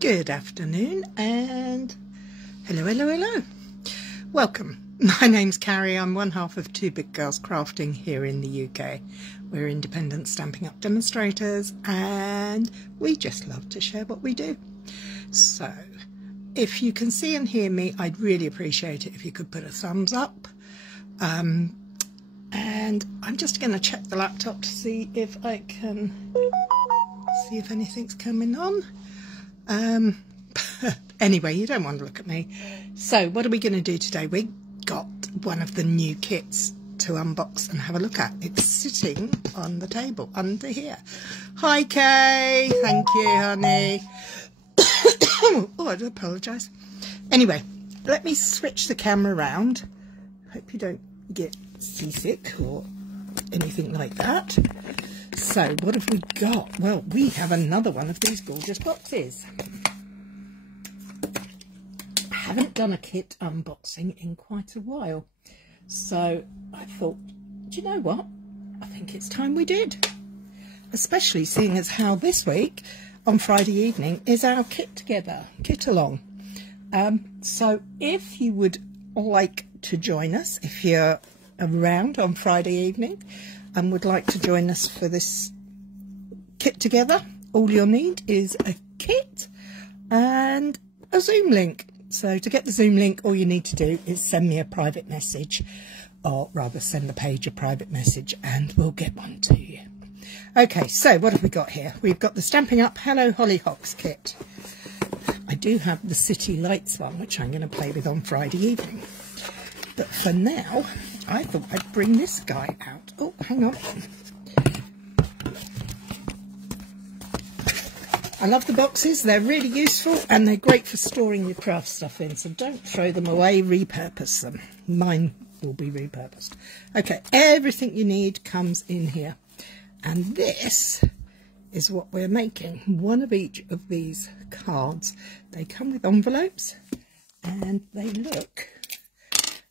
Good afternoon and hello. Welcome. My name's Cary. I'm one half of Two Big Girls Crafting here in the UK. We're independent Stampin' Up demonstrators and we just love to share what we do. So if you can see and hear me, I'd really appreciate it if you could put a thumbs up. And I'm just going to check the laptop to see if I can see if anything's coming on. Anyway, you don't want to look at me. So what are we going to do today? We got one of the new kits to unbox and have a look at. It's sitting on the table under here. Hi Kay, thank you honey. Oh, I do apologise. Anyway, let me switch the camera around. Hope you don't get seasick or anything like that. So what have we got? Well, we have another one of these gorgeous boxes. I haven't done a kit unboxing in quite a while, so I thought, do you know what? I think it's time we did. Especially seeing as how this week on Friday evening is our kit along. So if you would like to join us, if you're around on Friday evening and would like to join us for this kit together, all you'll need is a kit and a Zoom link. So to get the Zoom link, all you need to do is send me a private message, or rather send the page a private message and we'll get one to you. Okay, so what have we got here? We've got the Stampin' Up Hello Hollyhocks kit. I do have the City Lights one, which I'm going to play with on Friday evening. But for now, I thought I'd bring this guy out. Oh, hang on. I love the boxes. They're really useful and they're great for storing your craft stuff in. So don't throw them away, repurpose them. Mine will be repurposed. Okay, everything you need comes in here. And this is what we're making. One of each of these cards. They come with envelopes and they look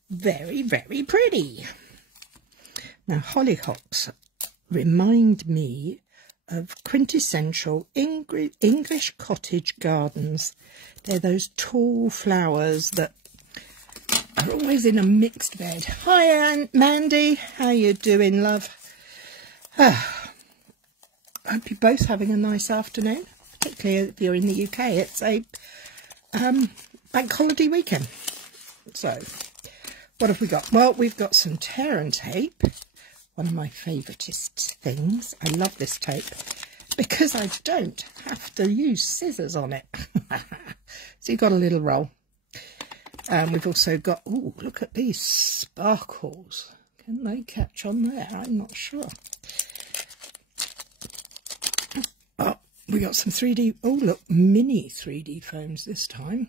very, very pretty. Now, hollyhocks remind me of quintessential English cottage gardens. They're those tall flowers that are always in a mixed bed. Hi, Aunt Mandy. How you doing, love? I hope you're both having a nice afternoon, particularly if you're in the UK. It's a bank holiday weekend. So what have we got? Well, we've got some tear and tape, one of my favouriteest things. I love this tape because I don't have to use scissors on it. So you've got a little roll. We've also got, oh, look at these sparkles. Can they catch on there? I'm not sure. Oh, we got some 3D, oh look, mini 3D foams this time.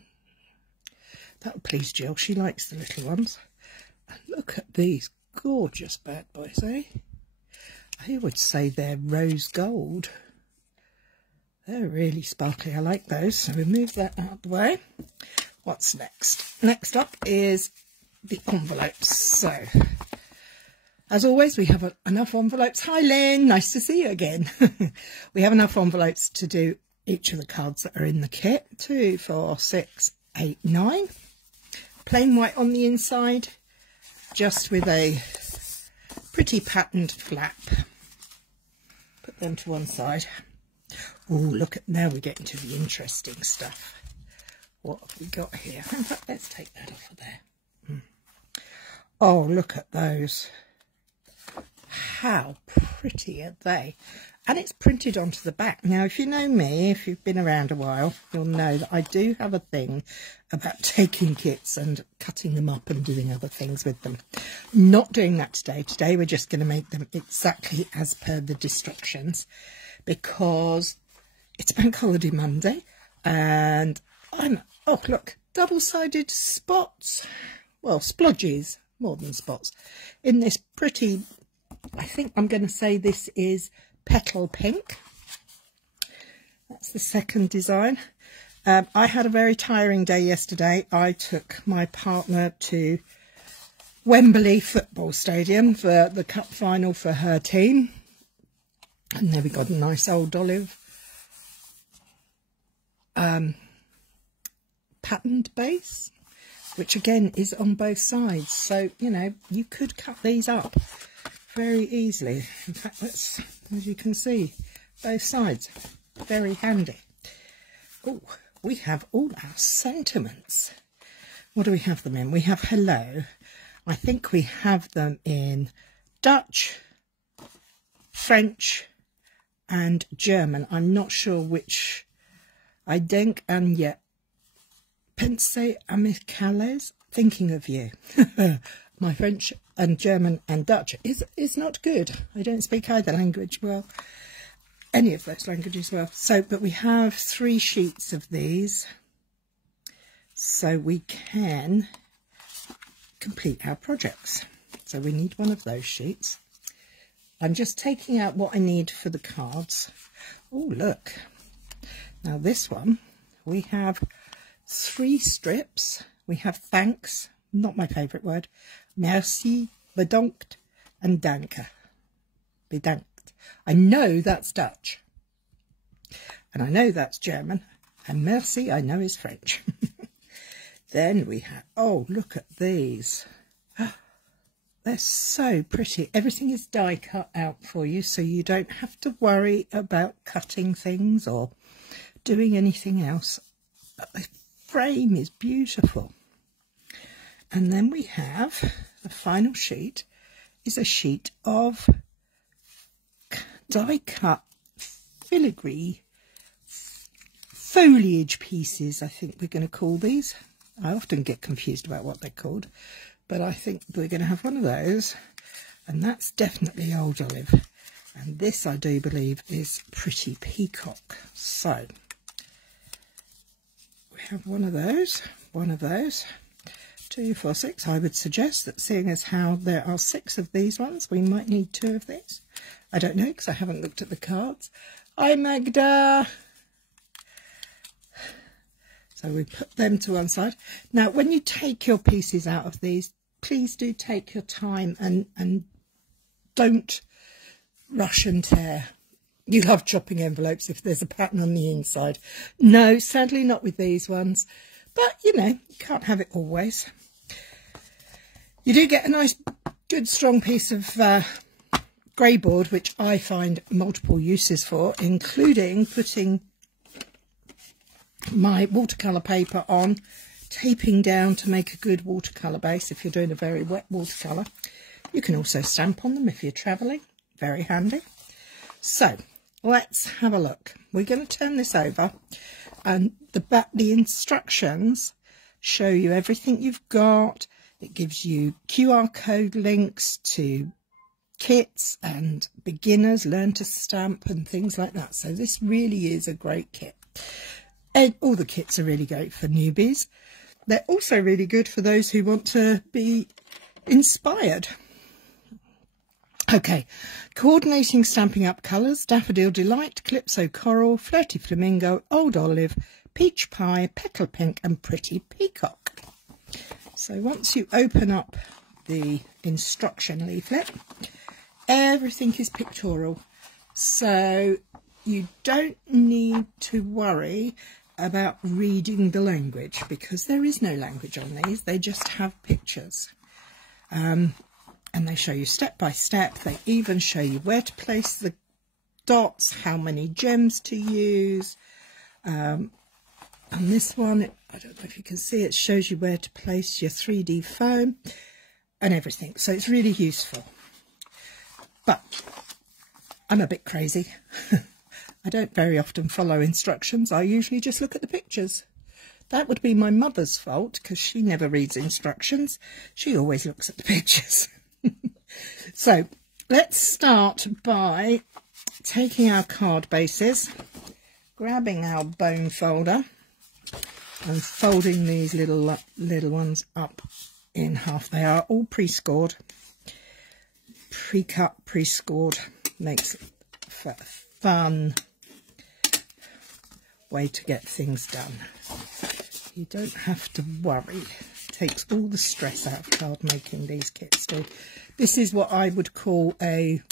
That'll please Jill, she likes the little ones. And look at these gorgeous bad boys, eh? I would say they're rose gold. They're really sparkly, I like those. So we move that out of the way. What's next? Next up is the envelopes. So, as always, we have enough envelopes. Hi Lynn, nice to see you again. We have enough envelopes to do each of the cards that are in the kit. 2, 4, 6, 8, 9. Plain white on the inside, just with a pretty patterned flap. Put them to one side. Oh, look at, now we get into the interesting stuff. What have we got here? In fact, let's take that off of there. Oh, look at those. How pretty are they? And it's printed onto the back. Now, if you know me, if you've been around a while, you'll know that I do have a thing about taking kits and cutting them up and doing other things with them. Not doing that today. Today, we're just going to make them exactly as per the instructions because it's Bank Holiday Monday and oh, look, double-sided spots. Well, splodges, more than spots. In this pretty, I think I'm going to say this is Petal Pink. That's the second design. I had a very tiring day yesterday. I took my partner to Wembley Football Stadium for the cup final for her team. And there we got a nice old olive patterned base, which again is on both sides. So, you know, you could cut these up very easily. In fact, that's, as you can see, both sides. Very handy. Oh, we have all our sentiments. What do we have them in? We have hello. I think we have them in Dutch, French and German. I'm not sure which. I denk aan je. Pense amicales. Thinking of you. My French and German and Dutch is not good. I don't speak either language well. Any of those languages well. So, but we have 3 sheets of these. So we can complete our projects. So we need one of those sheets. I'm just taking out what I need for the cards. Oh, look. Now this one, we have 3 strips. We have thanks, not my favourite word. Merci, bedankt, and danke. Bedankt. I know that's Dutch. And I know that's German. And merci, I know is French. Then we have, oh, look at these. They're so pretty. Everything is die cut out for you, so you don't have to worry about cutting things or doing anything else. But the frame is beautiful. And then we have, the final sheet is a sheet of die cut filigree foliage pieces, I think we're going to call these. I often get confused about what they're called, but I think we're going to have one of those, and that's definitely Old Olive. And this, I do believe, is Pretty Peacock. So we have one of those, 2, 4, 6. I would suggest that, seeing as how there are 6 of these ones, we might need 2 of these. I don't know, because I haven't looked at the cards. Hi, Magda! So we put them to one side. Now, when you take your pieces out of these, please do take your time and don't rush and tear. You love chopping envelopes if there's a pattern on the inside. No, sadly not with these ones. But, you know, you can't have it always. You do get a nice, good, strong piece of grey board, which I find multiple uses for, including putting my watercolour paper on, taping down to make a good watercolour base if you're doing a very wet watercolour. You can also stamp on them if you're travelling. Very handy. So let's have a look. We're going to turn this over, and the instructions show you everything you've got. It gives you QR code links to kits and beginners learn to stamp and things like that. So this really is a great kit. And all the kits are really great for newbies. They're also really good for those who want to be inspired. Okay, coordinating Stampin' Up colours: Daffodil Delight, Calypso Coral, Flirty Flamingo, Old Olive, Peach Pie, Petal Pink and Pretty Peacock. So once you open up the instruction leaflet, everything is pictorial. So you don't need to worry about reading the language, because there is no language on these. They just have pictures. And they show you step by step. They even show you where to place the dots, how many gems to use. And this one, I don't know if you can see, it shows you where to place your 3D foam and everything. So it's really useful. But I'm a bit crazy. I don't very often follow instructions. I usually just look at the pictures. That would be my mother's fault, because she never reads instructions. She always looks at the pictures. So let's start by taking our card bases, grabbing our bone folder and folding these little ones up in half. They are all pre-scored, pre-cut, pre-scored. Makes it a fun way to get things done. You don't have to worry. It takes all the stress out of card making, these kits do. This is what I would call a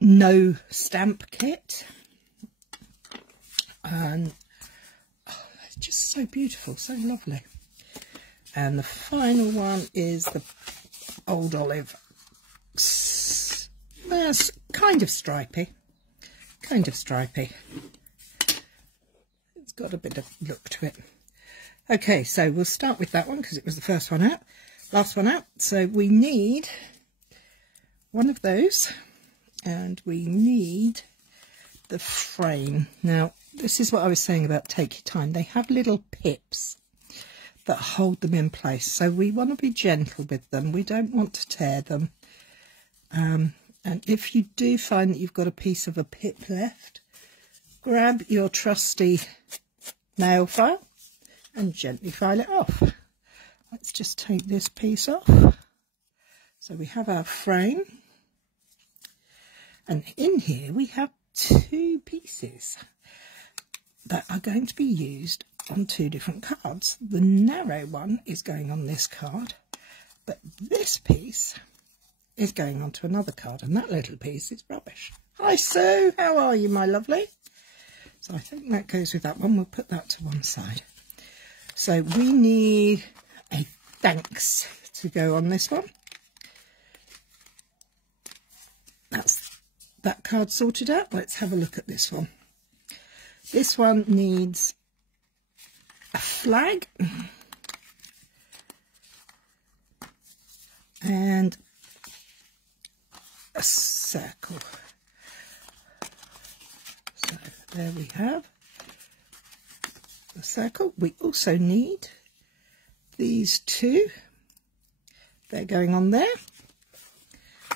no stamp kit. And just so beautiful, so lovely. And the final one is the Old Olive. That's kind of stripy. It's got a bit of look to it. Okay, so we'll start with that one because it was the first one out, last one out. So we need one of those, and we need the frame. Now, this is what I was saying about take your time. They have little pips that hold them in place, so we want to be gentle with them. We don't want to tear them. And if you do find that you've got a piece of a pip left, grab your trusty nail file and gently file it off. Let's just take this piece off. So we have our frame, and in here we have two pieces that are going to be used on two different cards. The narrow one is going on this card, but this piece is going onto another card, and that little piece is rubbish. Hi Sue, how are you, my lovely? So I think that goes with that one. We'll put that to one side. So we need a thanks to go on this one. That's that card sorted out. Let's have a look at this one. This one needs a flag and a circle. So there we have the circle. We also need these two. They're going on there.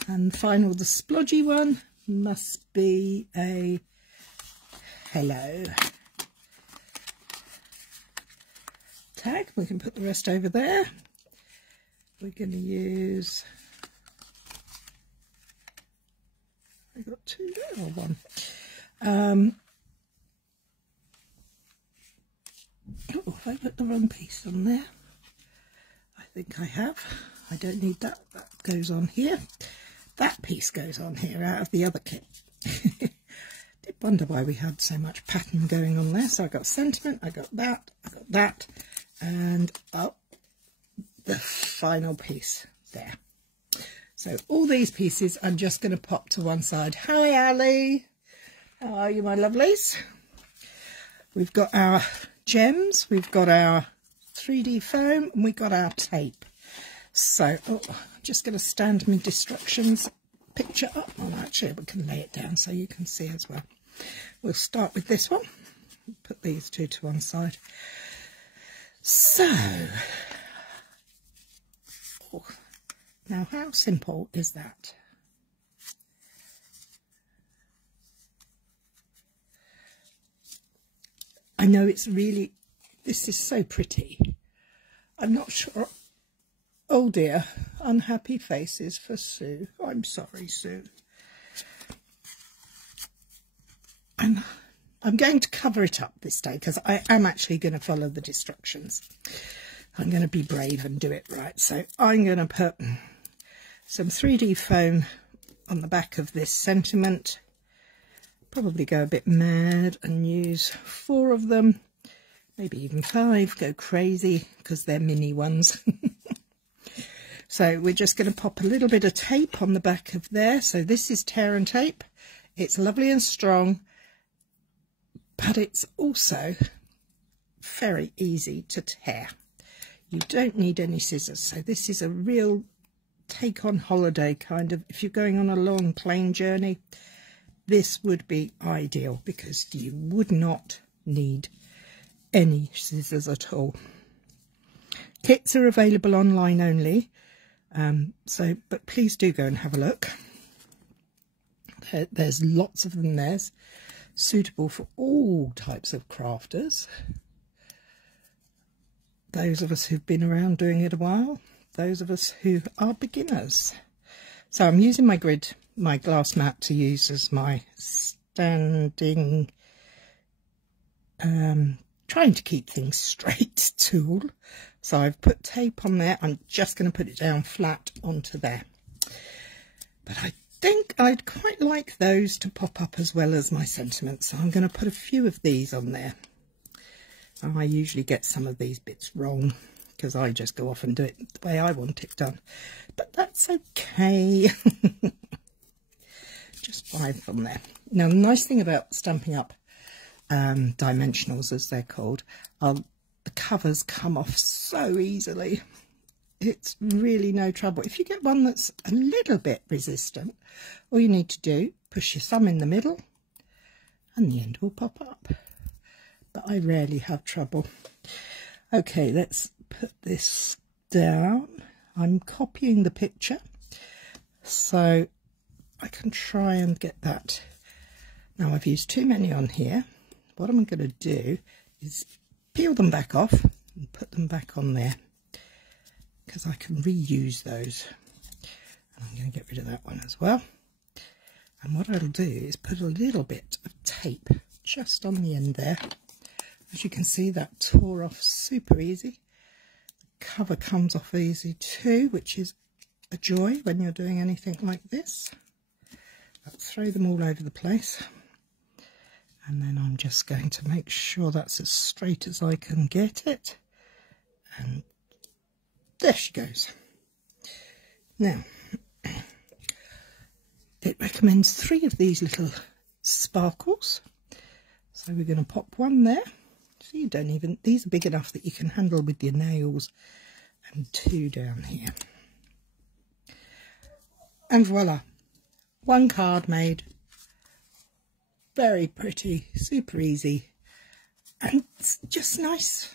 And final, the splodgy one, must be a hello tag. We can put the rest over there. We're going to use, I got two there or one. Oh, have I put the wrong piece on there? I think I have. I don't need that. That goes on here. That piece goes on here out of the other kit. Did wonder why we had so much pattern going on there. So I got sentiment, I got that, and oh, the final piece there. So all these pieces I'm just going to pop to one side. Hi Ali, how are you, my lovelies? We've got our gems, we've got our 3D foam, and we've got our tape. So I'm just going to stand my destructions picture up. Well, actually we can lay it down so you can see as well. We'll start with this one. Put these two to one side. So, now how simple is that? I know it's really, this is so pretty. I'm not sure. Oh dear, unhappy faces for Sue. I'm sorry, Sue. I'm going to cover it up this day because I am actually going to follow the instructions. I'm going to be brave and do it right. So I'm going to put some 3D foam on the back of this sentiment. Probably go a bit mad and use 4 of them, maybe even 5. Go crazy because they're mini ones. So we're just going to pop a little bit of tape on the back of there. So this is tear and tape. It's lovely and strong, but it's also very easy to tear. You don't need any scissors. So this is a real take on holiday kind of, if you're going on a long plane journey, this would be ideal because you would not need any scissors at all. Kits are available online only. But please do go and have a look. There's lots of them. There's suitable for all types of crafters. Those of us who've been around doing it a while, those of us who are beginners. So I'm using my grid, my glass mat to use as my standing, trying to keep things straight tool. So I've put tape on there. I'm just going to put it down flat onto there. But I think I'd quite like those to pop up as well as my sentiments. So I'm going to put a few of these on there. I usually get some of these bits wrong because I just go off and do it the way I want it done. But that's okay. Just 5 from there. Now, the nice thing about Stampin' Up dimensionals, as they're called, the covers come off so easily. It's really no trouble. If you get one that's a little bit resistant, all you need to do, push your thumb in the middle and the end will pop up. But I rarely have trouble. Okay, let's put this down. I'm copying the picture so I can try and get that. Now, I've used too many on here. What I'm going to do is peel them back off and put them back on there, because I can reuse those. And I'm going to get rid of that one as well. And what I'll do is put a little bit of tape just on the end there. As you can see, that tore off super easy. The cover comes off easy too, which is a joy when you're doing anything like this. I'll throw them all over the place. And then I'm just going to make sure that's as straight as I can get it. And there she goes. Now, it recommends 3 of these little sparkles. So we're going to pop one there. So you don't even, these are big enough that you can handle with your nails, and 2 down here. And voila, 1 card made. Very pretty, super easy, and it's just nice.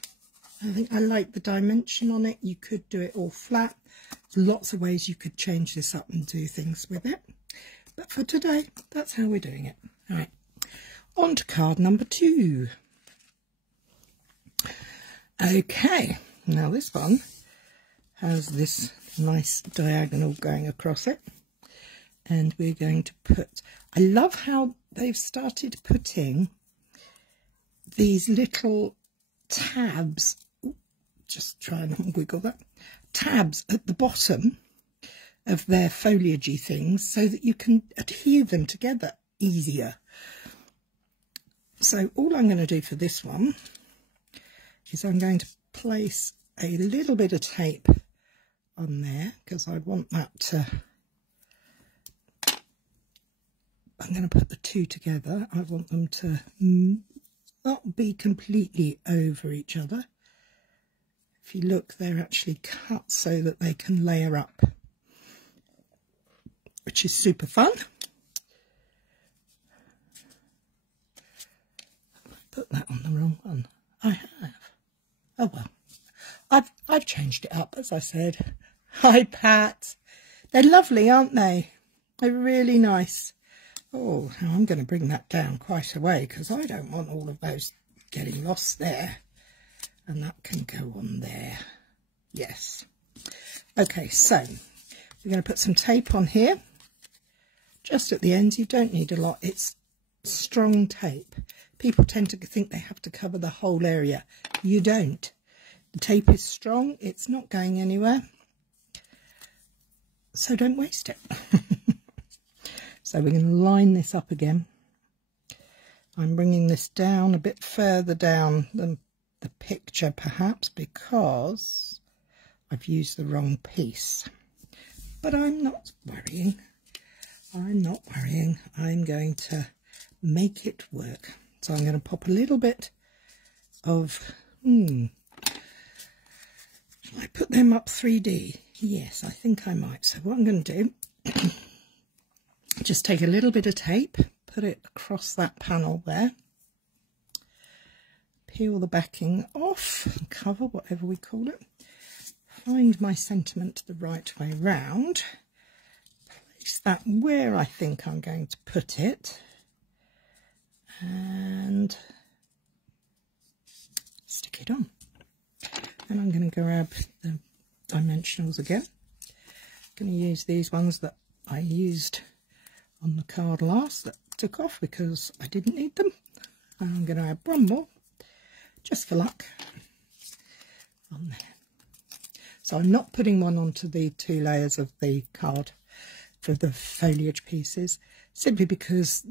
I think I like the dimension on it. You could do it all flat. There's lots of ways you could change this up and do things with it. But for today, that's how we're doing it. All right, on to card number 2. Okay, now this one has this nice diagonal going across it. And we're going to put, I love how they've started putting these little tabs, just try and wiggle that, tabs at the bottom of their foliagey things so that you can adhere them together easier. So all I'm going to do for this one is I'm going to place a little bit of tape on there, because I want that to, I'm going to put the 2 together. I want them to not be completely over each other. If you look, they're actually cut so that they can layer up, which is super fun. I put that on the wrong one. I have. Oh well. I've changed it up, as I said. Hi, Pat. They're lovely, aren't they? They're really nice. Oh, now I'm going to bring that down quite a way, because I don't want all of those getting lost there. And that can go on there. Yes. Okay, so we're going to put some tape on here. Just at the ends. You don't need a lot. It's strong tape. People tend to think they have to cover the whole area. You don't. The tape is strong. It's not going anywhere. So don't waste it. So we're going to line this up again. I'm bringing this down a bit further down than the picture perhaps, because I've used the wrong piece. But I'm not worrying. I'm not worrying. I'm going to make it work. So I'm going to pop a little bit of, shall I put them up 3D? Yes, I think I might. So what I'm going to do, just take a little bit of tape, put it across that panel there, peel the backing off, cover, whatever we call it, find my sentiment the right way round, place that where I think I'm going to put it, and stick it on. And I'm going to grab the dimensionals again. I'm going to use these ones that I used on the card last that took off because I didn't need them. And I'm going to add one more, just for luck, on there. So I'm not putting one onto the 2 layers of the card for the foliage pieces, simply because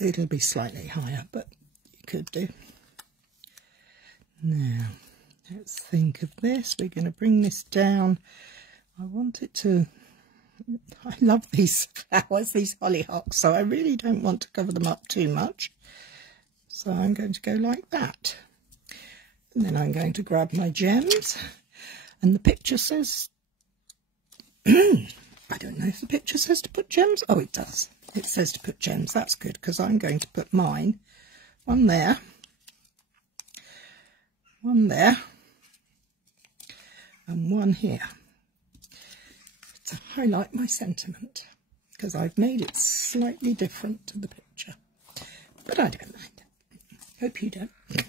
it'll be slightly higher, but you could do. Now, let's think of this. We're going to bring this down. I want it to... I love these flowers, these hollyhocks, so I really don't want to cover them up too much. So I'm going to go like that. And then I'm going to grab my gems. And the picture says... I don't know if the picture says to put gems. Oh, it does. It says to put gems. That's good, because I'm going to put mine. One there. One there. And one here. To highlight my sentiment, because I've made it slightly different to the picture. But I don't mind. Hope you don't. It's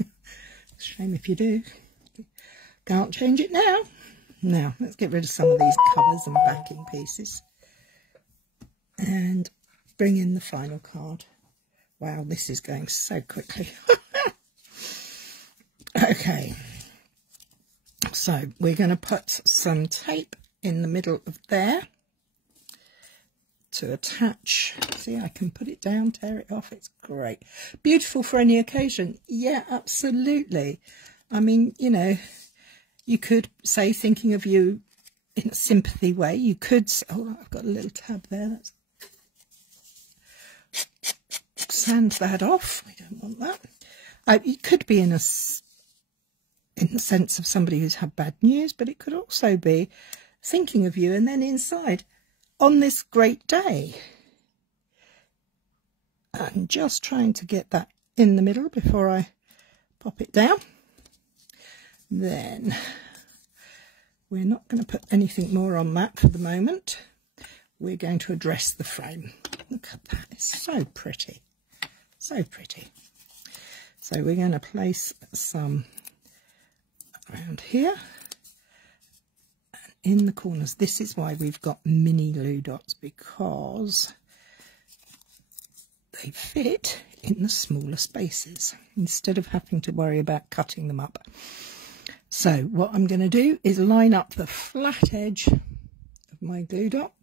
a shame if you do. Can't change it now. Now, let's get rid of some of these covers and backing pieces. And bring in the final card. Wow, this is going so quickly. Okay. So, we're going to put some tape in the middle of there to attach. See, I can put it down, tear it off. It's great. Beautiful for any occasion. Yeah, absolutely. I mean, you know, you could say, thinking of you in a sympathy way, you could say, oh, I've got a little tab there. That's sand that off. We don't want that. It could be in the sense of somebody who's had bad news, but it could also be thinking of you, and then inside, on this great day. I'm just trying to get that in the middle before I pop it down. Then we're not going to put anything more on that for the moment. We're going to address the frame. Look at that, it's so pretty. So pretty. So we're going to place some around here and in the corners. This is why we've got mini glue dots, because they fit in the smaller spaces instead of having to worry about cutting them up. So what I'm going to do is line up the flat edge of my glue dot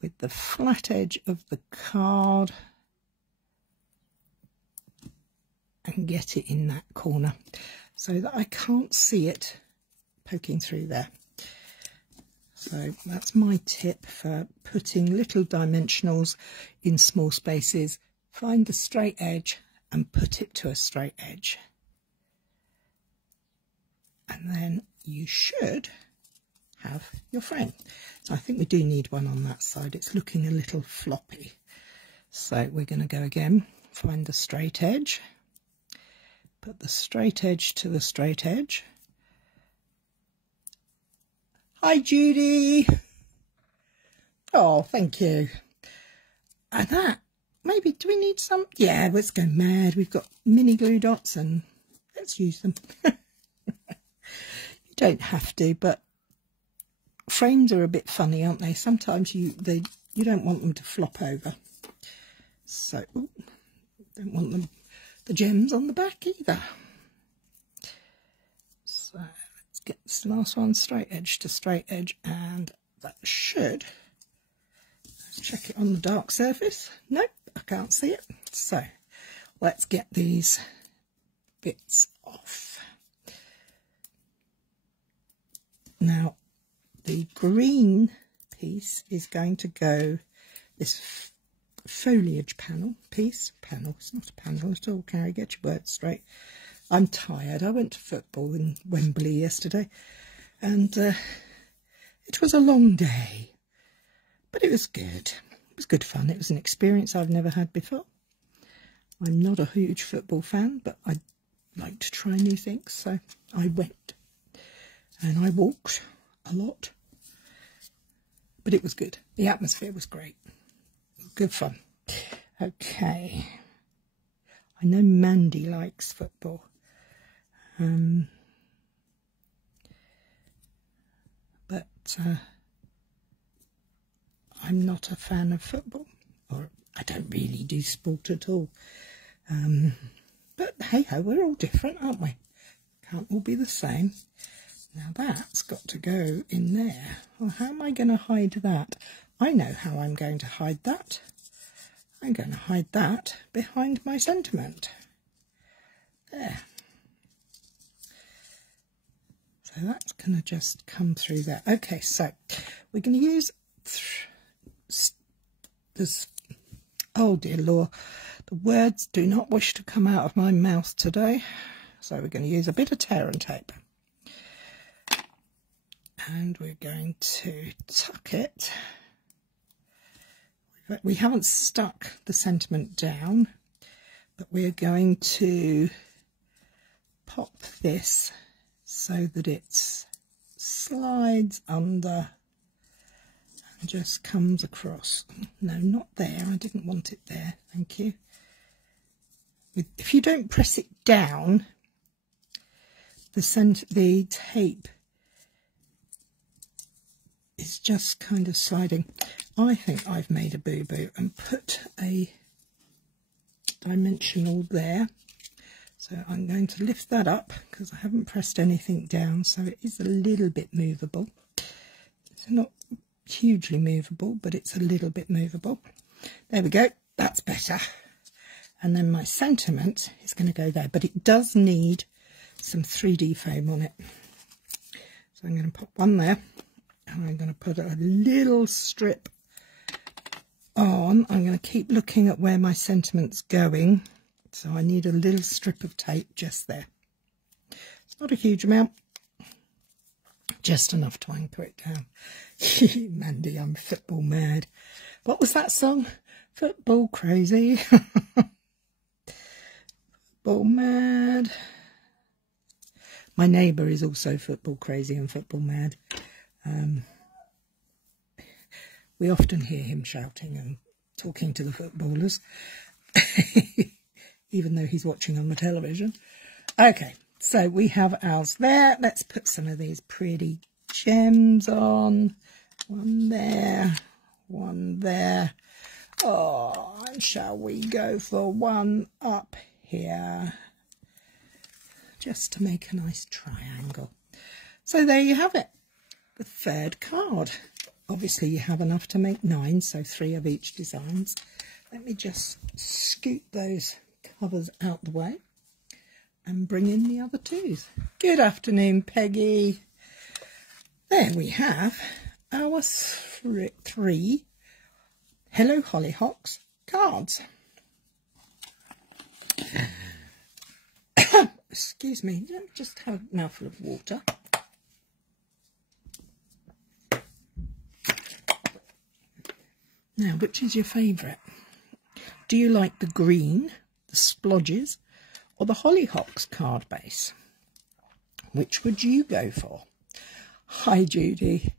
with the flat edge of the card and get it in that corner so that I can't see it poking through there. So that's my tip for putting little dimensionals in small spaces. Find the straight edge and put it to a straight edge. And then you should have your frame. So I think we do need one on that side. It's looking a little floppy. So we're going to go again, find the straight edge, put the straight edge to the straight edge. Hi, Judy. Oh, thank you. And that, maybe, do we need some? Yeah, let's go mad. We've got mini glue dots and let's use them. You don't have to, but frames are a bit funny, aren't they? Sometimes you don't want them to flop over. So, ooh, don't want the gems on the back either. So let's get this last one straight edge to straight edge, and that should, let's check it on the dark surface. Nope, I can't see it. So let's get these bits off. Now the green piece is going to go, this foliage piece, it's not a panel at all, Cary, get your words straight. I'm tired. I went to football in Wembley yesterday and it was a long day, but it was good. It was good fun. It was an experience I've never had before. I'm not a huge football fan, but I like to try new things, so I went. And I walked a lot, but it was good. The atmosphere was great. Good fun. Okay. I know Mandy likes football. But I'm not a fan of football, or I don't really do sport at all. But hey ho, we're all different, aren't we? Can't all be the same. Now that's got to go in there. Well, how am I going to hide that? I know how I'm going to hide that. I'm going to hide that behind my sentiment. There. So that's going to just come through there. Okay, so we're going to use this. Oh dear Lord, the words do not wish to come out of my mouth today. So we're going to use a bit of tear and tape. And we're going to tuck it. We haven't stuck the sentiment down, but we're going to pop this so that it slides under and just comes across. No, not there. I didn't want it there. Thank you. If you don't press it down, the tape is just kind of sliding. I think I've made a boo-boo and put a dimensional there. So I'm going to lift that up because I haven't pressed anything down, so it is a little bit movable. It's not hugely movable, but it's a little bit movable. There we go, that's better. And then my sentiment is going to go there, but it does need some 3D foam on it. So I'm going to pop one there, and I'm going to put a little strip on. I'm going to keep looking at where my sentiment's going. So I need a little strip of tape just there. It's not a huge amount, just enough to anchor it down. Mandy, I'm football mad. What was that song? Football crazy. Football mad. My neighbour is also football crazy and football mad. We often hear him shouting and talking to the footballers. Even though he's watching on the television. Okay, so we have ours there. Let's put some of these pretty gems on. One there, one there. Oh, and shall we go for one up here? Just to make a nice triangle. So there you have it, the third card. Obviously you have enough to make 9, so 3 of each designs. Let me just scoot those covers out the way and bring in the other 2s. Good afternoon, Peggy. There we have our 3 Hello Hollyhocks cards. Excuse me, let me just have a mouthful of water. Now, which is your favourite? Do you like the green, the splodges, or the Hollyhocks card base? Which would you go for? Hi, Judy.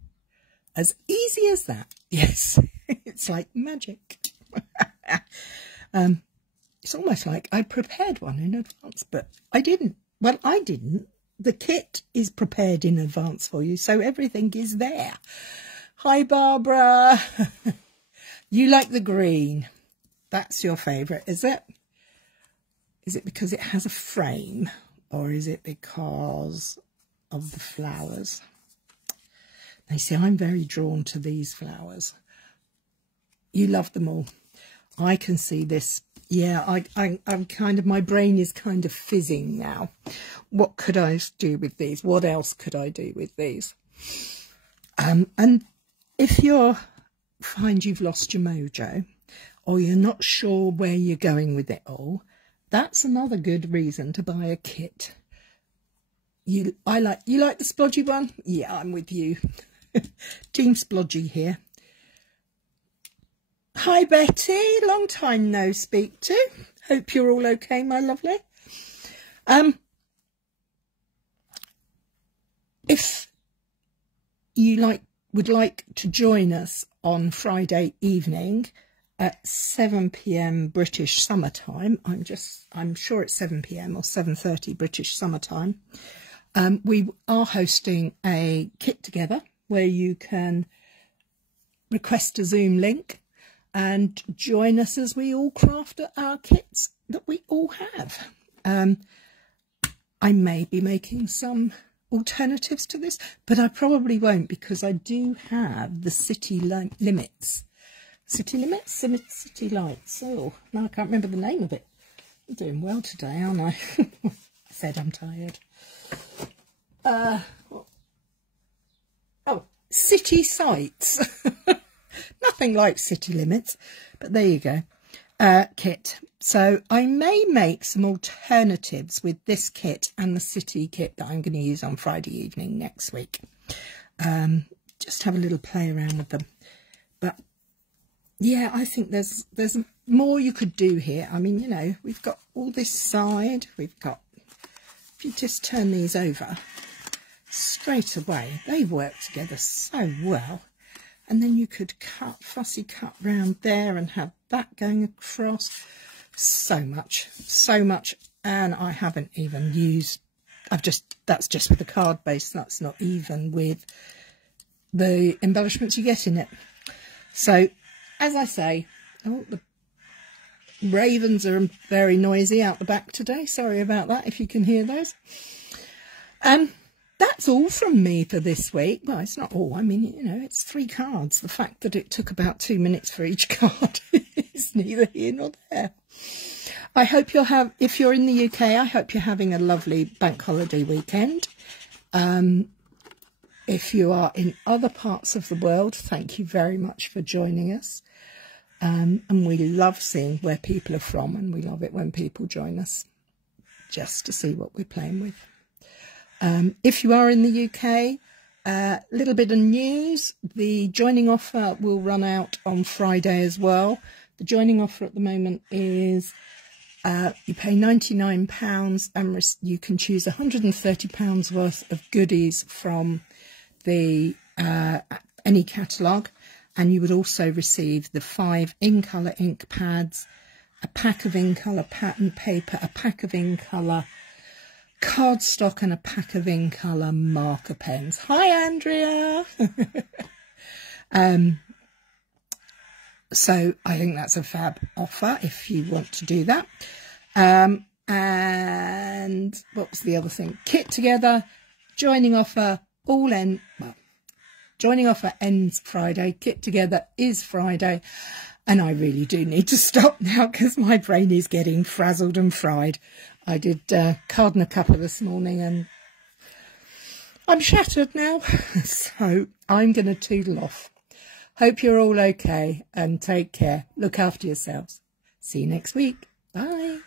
As easy as that. Yes, it's like magic. It's almost like I prepared one in advance, but I didn't. Well, I didn't. The kit is prepared in advance for you, so everything is there. Hi, Barbara. You like the green. That's your favourite, is it? Is it because it has a frame, or is it because of the flowers? Now, see, I'm very drawn to these flowers. You love them all. I can see this. Yeah, I'm kind of, my brain is kind of fizzing now. What could I do with these? What else could I do with these? And if you find you've lost your mojo, or you're not sure where you're going with it all, that's another good reason to buy a kit. You like the splodgy one? Yeah, I'm with you. Team Splodgy here. Hi Betty, long time no speak to. Hope you're all okay, my lovely. If you would like to join us on Friday evening at 7 PM British summer time, I'm sure it's 7 PM or 7:30 British summer time. We are hosting a kit together where you can request a Zoom link and join us as we all craft our kits that we all have. I may be making some alternatives to this, but I probably won't, because I do have the city limits. City limits? City lights. Oh, no, I can't remember the name of it. I'm doing well today, aren't I? I said I'm tired. city sites. Nothing like city limits, but there you go. Kit. So I may make some alternatives with this kit and the city kit that I'm going to use on Friday evening next week. Just have a little play around with them. But yeah, I think there's more you could do here. I mean, you know, we've got all this side. We've got, if you just turn these over straight away, they work together so well. And then you could fussy cut round there and have that going across. So much. And I haven't even used, that's just with the card base. That's not even with the embellishments you get in it. So, as I say, oh, the ravens are very noisy out the back today. Sorry about that, if you can hear those. That's all from me for this week. Well, it's not all. I mean, you know, it's 3 cards. The fact that it took about 2 minutes for each card is neither here nor there. I hope if you're in the UK, I hope you're having a lovely bank holiday weekend. If you are in other parts of the world, thank you very much for joining us. And we love seeing where people are from, and we love it when people join us just to see what we're playing with. If you are in the UK, a little bit of news. The joining offer will run out on Friday as well. The joining offer at the moment is you pay £99 and you can choose £130 worth of goodies from the any catalogue, and you would also receive the 5 in-colour ink pads, a pack of in-colour pattern paper, a pack of in-colour cardstock, and a pack of in-colour marker pens. Hi, Andrea! So I think that's a fab offer if you want to do that. And what was the other thing? Kit together, joining offer, joining offer ends Friday. Kit together is Friday. And I really do need to stop now because my brain is getting frazzled and fried. I did card and a cuppa this morning and I'm shattered now. So I'm going to toodle off. Hope you're all okay and take care. Look after yourselves. See you next week. Bye.